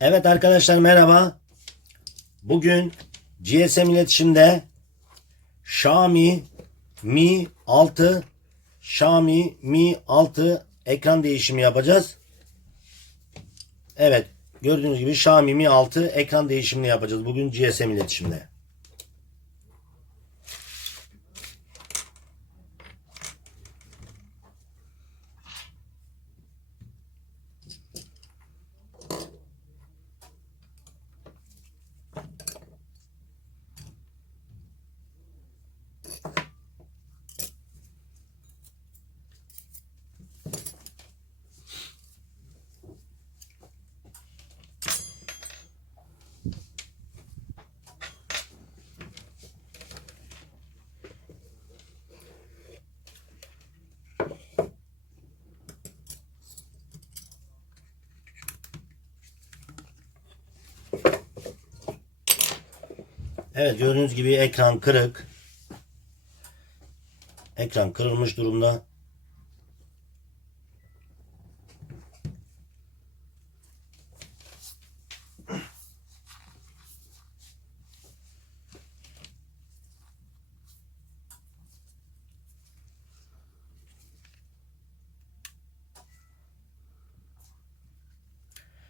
Evet arkadaşlar merhaba. Bugün GSM iletişimde Xiaomi Mi 6 Xiaomi Mi 6 ekran değişimi yapacağız. Evet gördüğünüz gibi Xiaomi Mi 6 ekran değişimini yapacağız bugün GSM iletişimde. Evet gördüğünüz gibi ekran kırık. Ekran kırılmış durumda.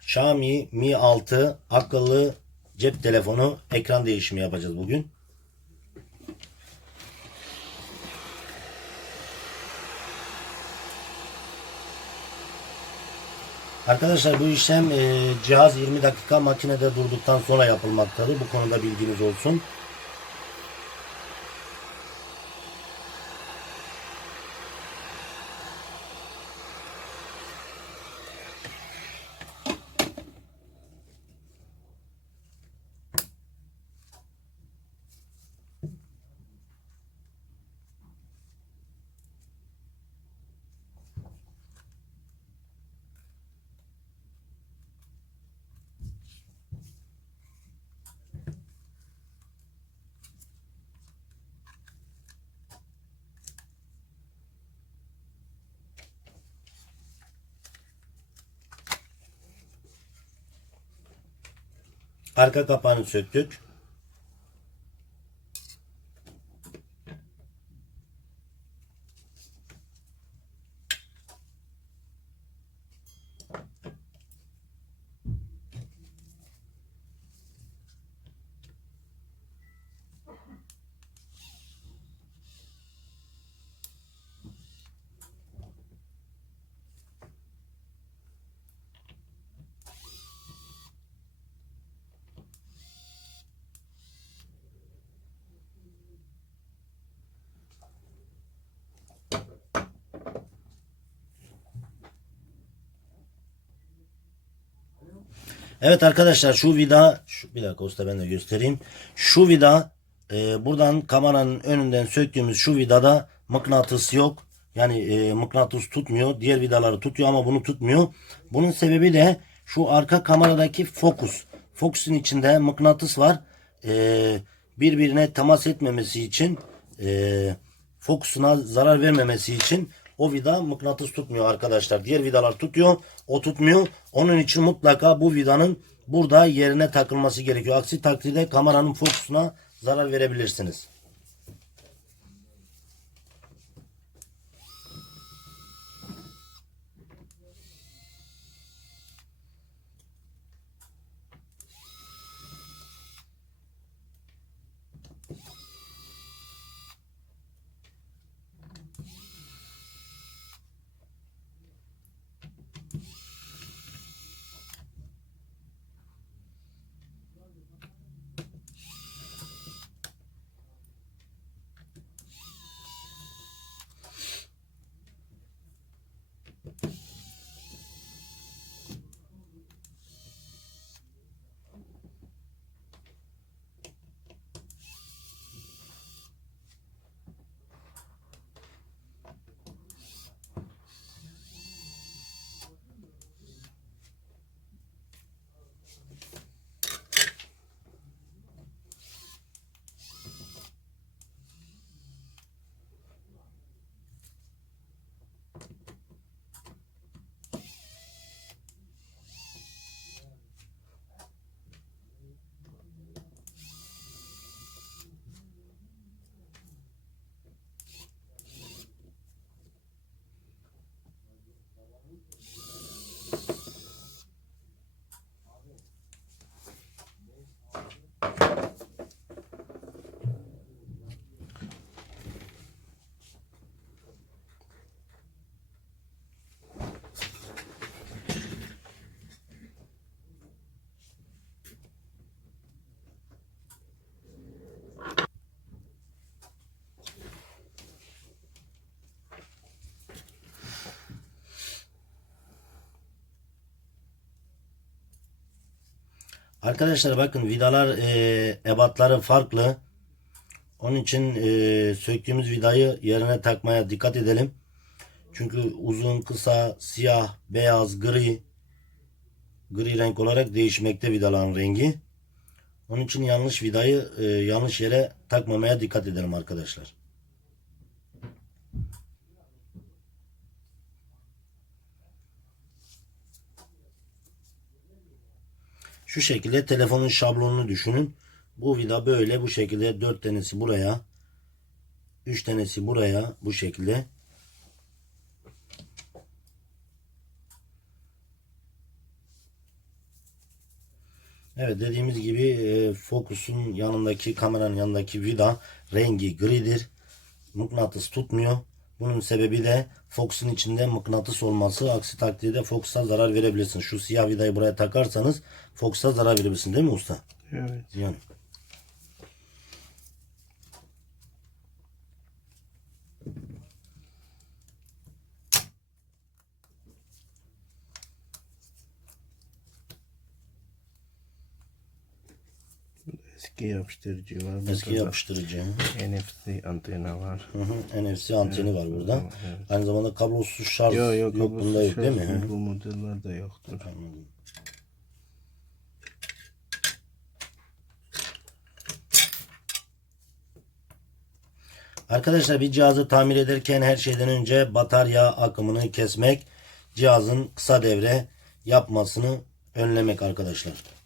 Xiaomi Mi 6 akıllı cep telefonu ekran değişimi yapacağız bugün. Arkadaşlar bu işlem e, cihaz 20 dakika makinede durduktan sonra yapılmaktadır. Bu konuda bilginiz olsun. Arka kapağını söktük. Evet arkadaşlar şu vida şu, bir dakika usta ben de göstereyim. Şu vida e, buradan kameranın önünden söktüğümüz şu vidada mıknatıs yok. Yani e, mıknatıs tutmuyor. Diğer vidaları tutuyor ama bunu tutmuyor. Bunun sebebi de şu arka kameradaki fokus. Fokusun içinde mıknatıs var. E, birbirine temas etmemesi için e, fokusuna zarar vermemesi için o vida mıknatıs tutmuyor arkadaşlar. Diğer vidalar tutuyor. O tutmuyor. Onun için mutlaka bu vidanın burada yerine takılması gerekiyor. Aksi takdirde kameranın fokusuna zarar verebilirsiniz. Arkadaşlar bakın vidalar e, ebatları farklı. Onun için e, söktüğümüz vidayı yerine takmaya dikkat edelim. Çünkü uzun, kısa, siyah, beyaz, gri, gri renk olarak değişmekte vidaların rengi. Onun için yanlış vidayı e, yanlış yere takmamaya dikkat edelim arkadaşlar. Şu şekilde telefonun şablonunu düşünün. Bu vida böyle bu şekilde 4 tanesi buraya 3 tanesi buraya bu şekilde. Evet dediğimiz gibi e, Focus'un yanındaki kameranın yanındaki vida rengi gridir. Mıknatıs tutmuyor. Bunun sebebi de Focus'un içinde mıknatıs olması. Aksi takdirde Focus'a zarar verebilirsin. Şu siyah vidayı buraya takarsanız Focus'a zarar verebilirsin değil mi usta? Evet. Yani. Eski yapıştırıcı var. Burada Eski da yapıştırıcı. NFC antena var. Hı hı. NFC anteni var burada. evet. Aynı zamanda kablosuz şarj Yok yok, yok, bunda yok değil mi? Bu modellerde yoktur. Anladım. Arkadaşlar bir cihazı tamir ederken her şeyden önce batarya akımını kesmek, cihazın kısa devre yapmasını önlemek arkadaşlar.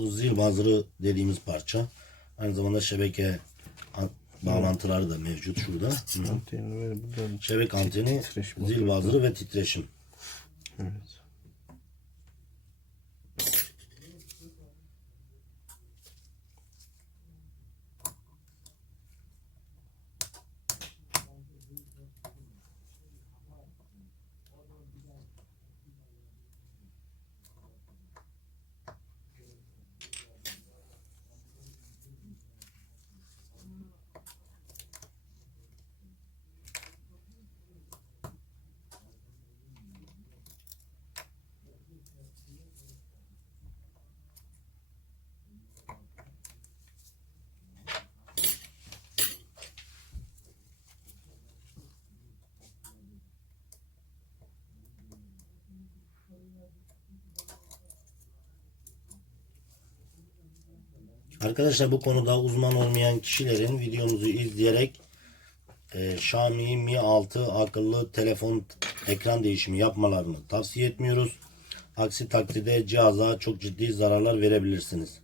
Bu zil bazırı dediğimiz parça. Aynı zamanda şebeke an- bağlantıları da mevcut şurada. Hı. Anteni var burada. Şebek anteni, Titreşim zil motoru. bazırı ve titreşim. Evet. Arkadaşlar bu konuda uzman olmayan kişilerin videomuzu izleyerek e, Xiaomi Mi 6 akıllı telefon ekran değişimi yapmalarını tavsiye etmiyoruz. Aksi takdirde cihaza çok ciddi zararlar verebilirsiniz.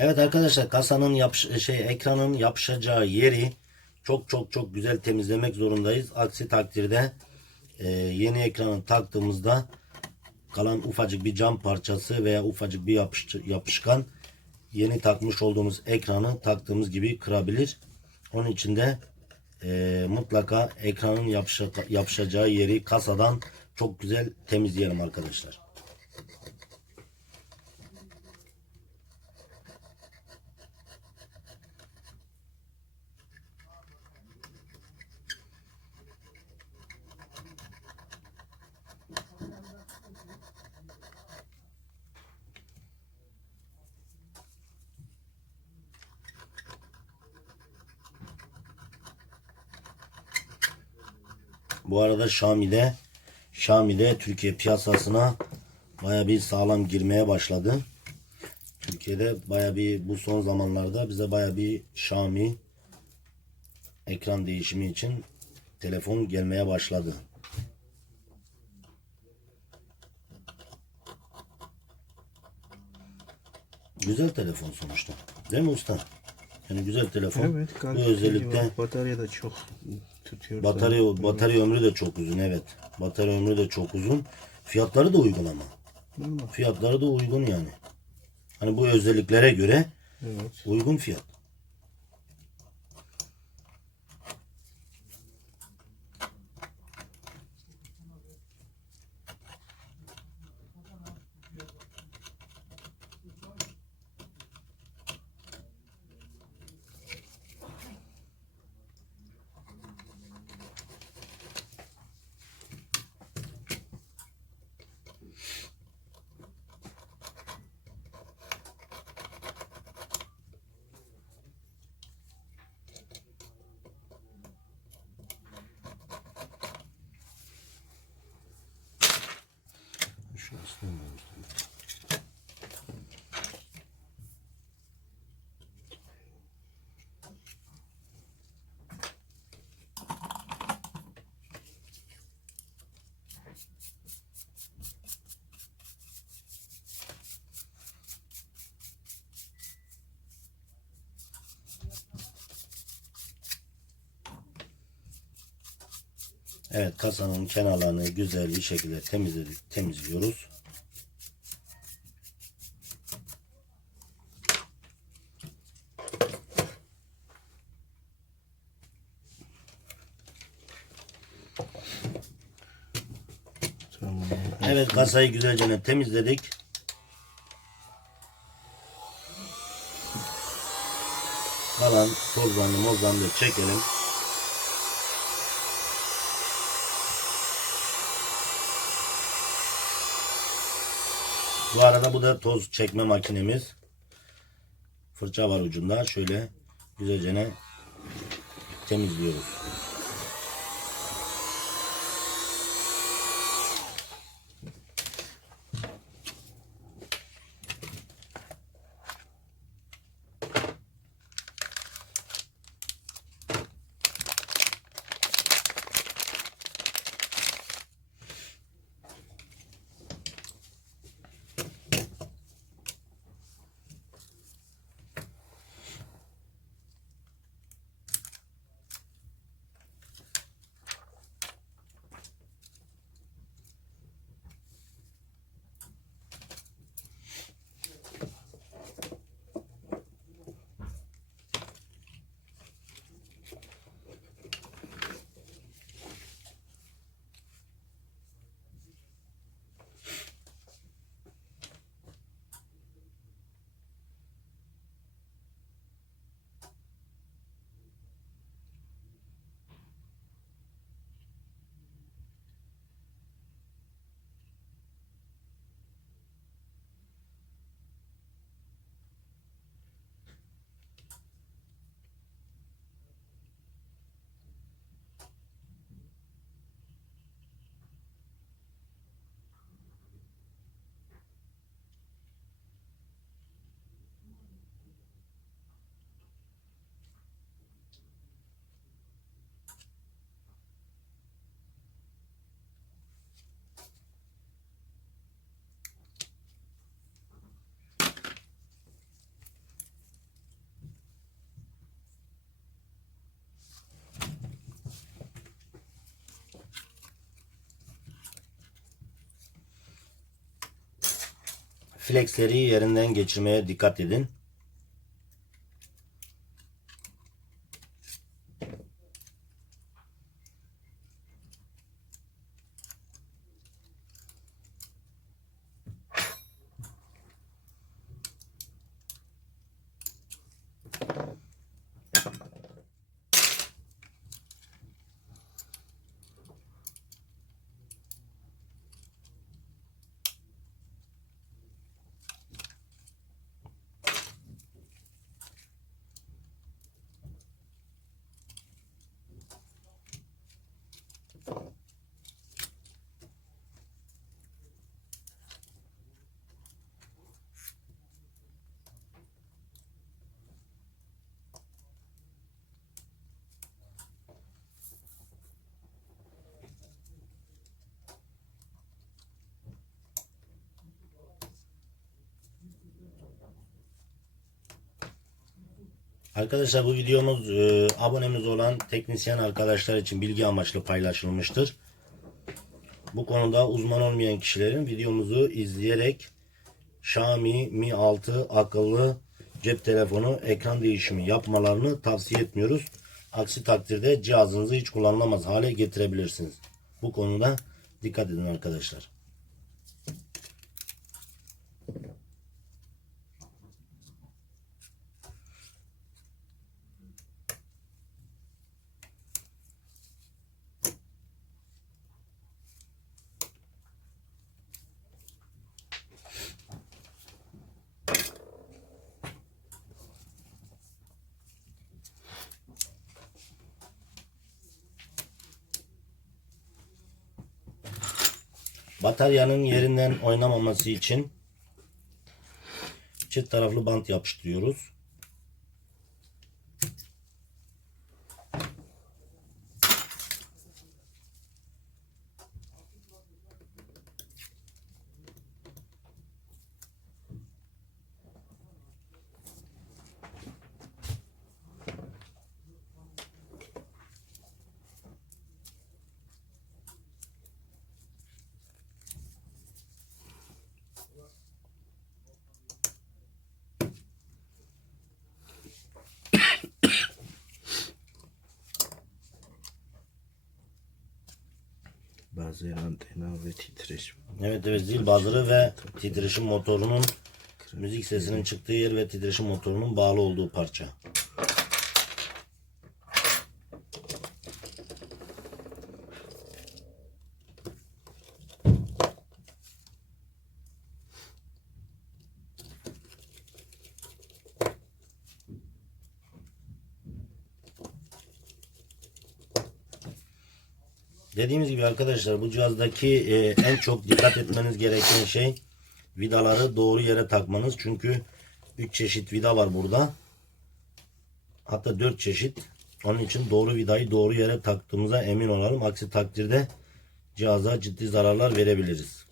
Evet arkadaşlar kasanın yapış şey ekranın yapışacağı yeri çok çok çok güzel temizlemek zorundayız. Aksi takdirde e, yeni ekranı taktığımızda kalan ufacık bir cam parçası veya ufacık bir yapış, yapışkan yeni takmış olduğumuz ekranı taktığımız gibi kırabilir. Onun için de e, mutlaka ekranın yapışa- yapışacağı yeri kasadan çok güzel temizleyelim arkadaşlar. Bu arada Xiaomi'de Xiaomi'de Türkiye piyasasına baya bir sağlam girmeye başladı. Türkiye'de baya bir bu son zamanlarda bize baya bir Xiaomi ekran değişimi için telefon gelmeye başladı. Güzel telefon sonuçta. Değil mi usta? Yani güzel telefon. Evet Bu özellikle var. batarya da çok tutuyor. Batarya batarya ömrü de çok uzun evet. Batarya ömrü de çok uzun. Fiyatları da uygun ama. Normal. Fiyatları da uygun yani. Hani bu özelliklere göre Evet. uygun fiyat. Şu istemiyorum. Evet kasanın kenarlarını güzel bir şekilde temizledik, temizliyoruz. Evet kasayı güzelce temizledik. Kalan tozlarını mozlarını da çekelim. Bu arada bu da toz çekme makinemiz. Fırça var ucunda. Şöyle güzelce temizliyoruz. Flexleri yerinden geçirmeye dikkat edin. Arkadaşlar bu videomuz e, abonemiz olan teknisyen arkadaşlar için bilgi amaçlı paylaşılmıştır. Bu konuda uzman olmayan kişilerin videomuzu izleyerek Xiaomi Mi 6 akıllı cep telefonu ekran değişimi yapmalarını tavsiye etmiyoruz. Aksi takdirde cihazınızı hiç kullanılamaz hale getirebilirsiniz. Bu konuda dikkat edin arkadaşlar. Bataryanın yerinden oynamaması için çift taraflı bant yapıştırıyoruz. Bazı antena ve titreşim. Evet evet zil bazırı ve titreşim motorunun müzik sesinin çıktığı yer ve titreşim motorunun bağlı olduğu parça. Dediğimiz gibi arkadaşlar bu cihazdaki e, en çok dikkat etmeniz gereken şey vidaları doğru yere takmanız. Çünkü 3 çeşit vida var burada. Hatta 4 çeşit. Onun için doğru vidayı doğru yere taktığımıza emin olalım. Aksi takdirde cihaza ciddi zararlar verebiliriz.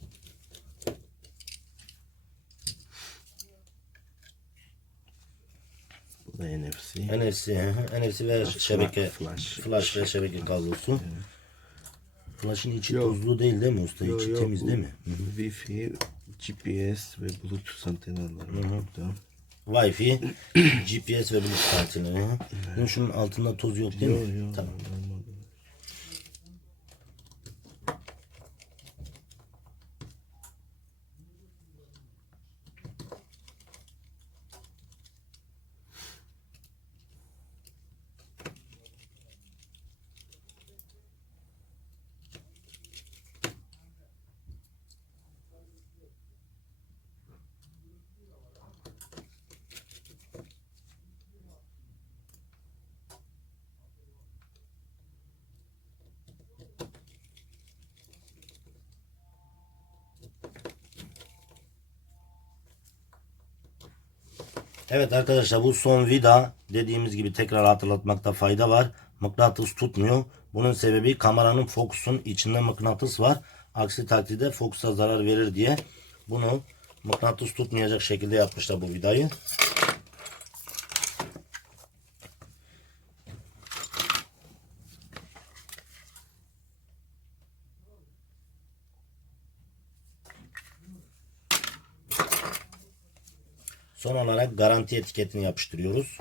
Bu da NFC. NFC, NFC ve şebeke flash. flash ve şebeke kablosu. Flash'ın içi Yok. tozlu değil değil mi usta? Yo, İçi yo, temiz bu değil mi? Wi-Fi, GPS ve Bluetooth antenleri var burada. Wi-Fi, GPS ve Bluetooth hı hı. Şunun altında toz yok değil mi? yo, Tamam. normal. Evet arkadaşlar bu son vida dediğimiz gibi tekrar hatırlatmakta fayda var. Mıknatıs tutmuyor. Bunun sebebi kameranın fokusun içinde mıknatıs var. Aksi takdirde fokusa zarar verir diye bunu mıknatıs tutmayacak şekilde yapmışlar bu vidayı. Son olarak garanti etiketini yapıştırıyoruz.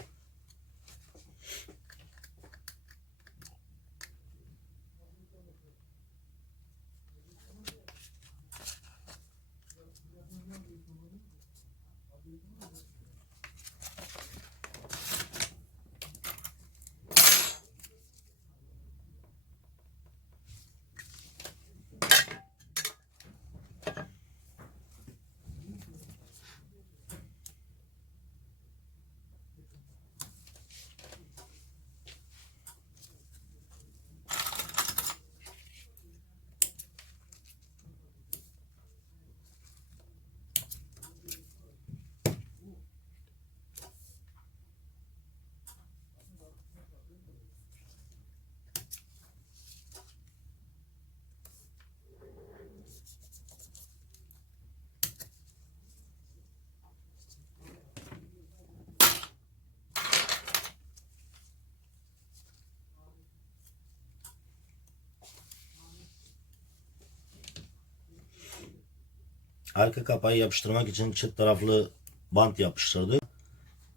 Arka kapağı yapıştırmak için çift taraflı bant yapıştırdık.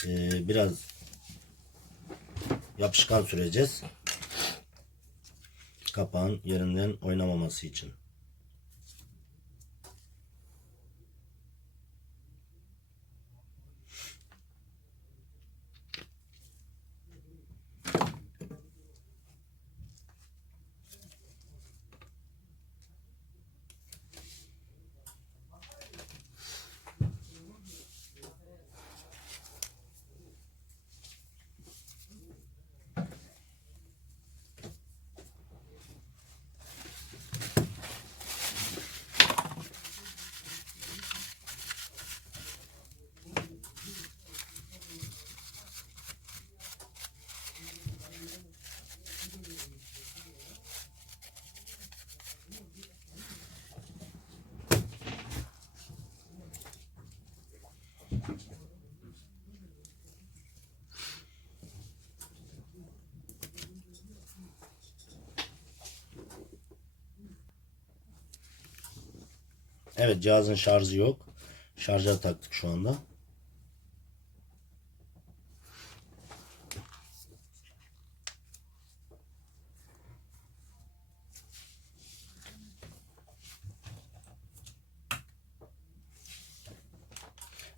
Ee, biraz yapışkan süreceğiz. Kapağın yerinden oynamaması için. Evet cihazın şarjı yok. Şarja taktık şu anda.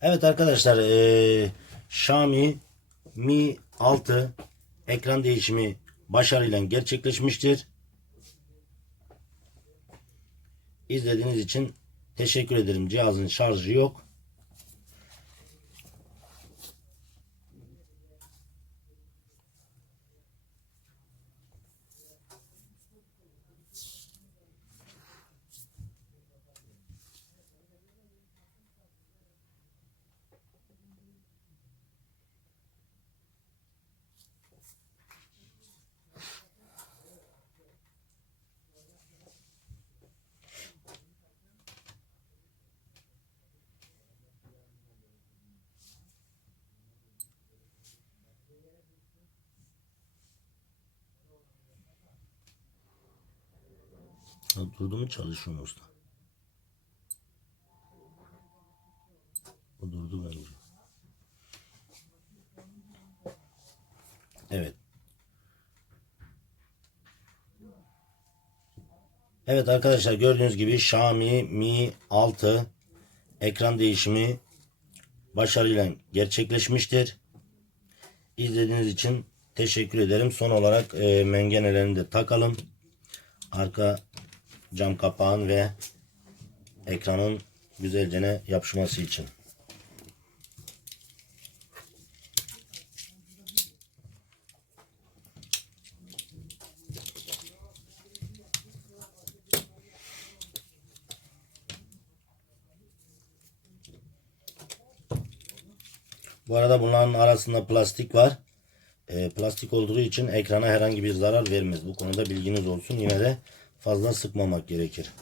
Evet arkadaşlar eee Xiaomi Mi 6 ekran değişimi başarıyla gerçekleşmiştir. İzlediğiniz için teşekkür ederim. Cihazın şarjı yok. Durdu mu çalışıyor usta? O durdu bence. Evet. Evet arkadaşlar gördüğünüz gibi Xiaomi Mi 6 ekran değişimi başarıyla gerçekleşmiştir. İzlediğiniz için teşekkür ederim. Son olarak e, mengenelerini de takalım. Arka cam kapağın ve ekranın güzelce yapışması için. Bu arada bunların arasında plastik var. E, plastik olduğu için ekrana herhangi bir zarar vermez. Bu konuda bilginiz olsun. Yine de fazla sıkmamak gerekir.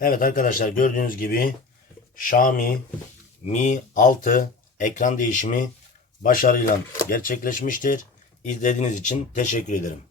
Evet arkadaşlar gördüğünüz gibi Xiaomi Mi 6 ekran değişimi başarıyla gerçekleşmiştir. İzlediğiniz için teşekkür ederim.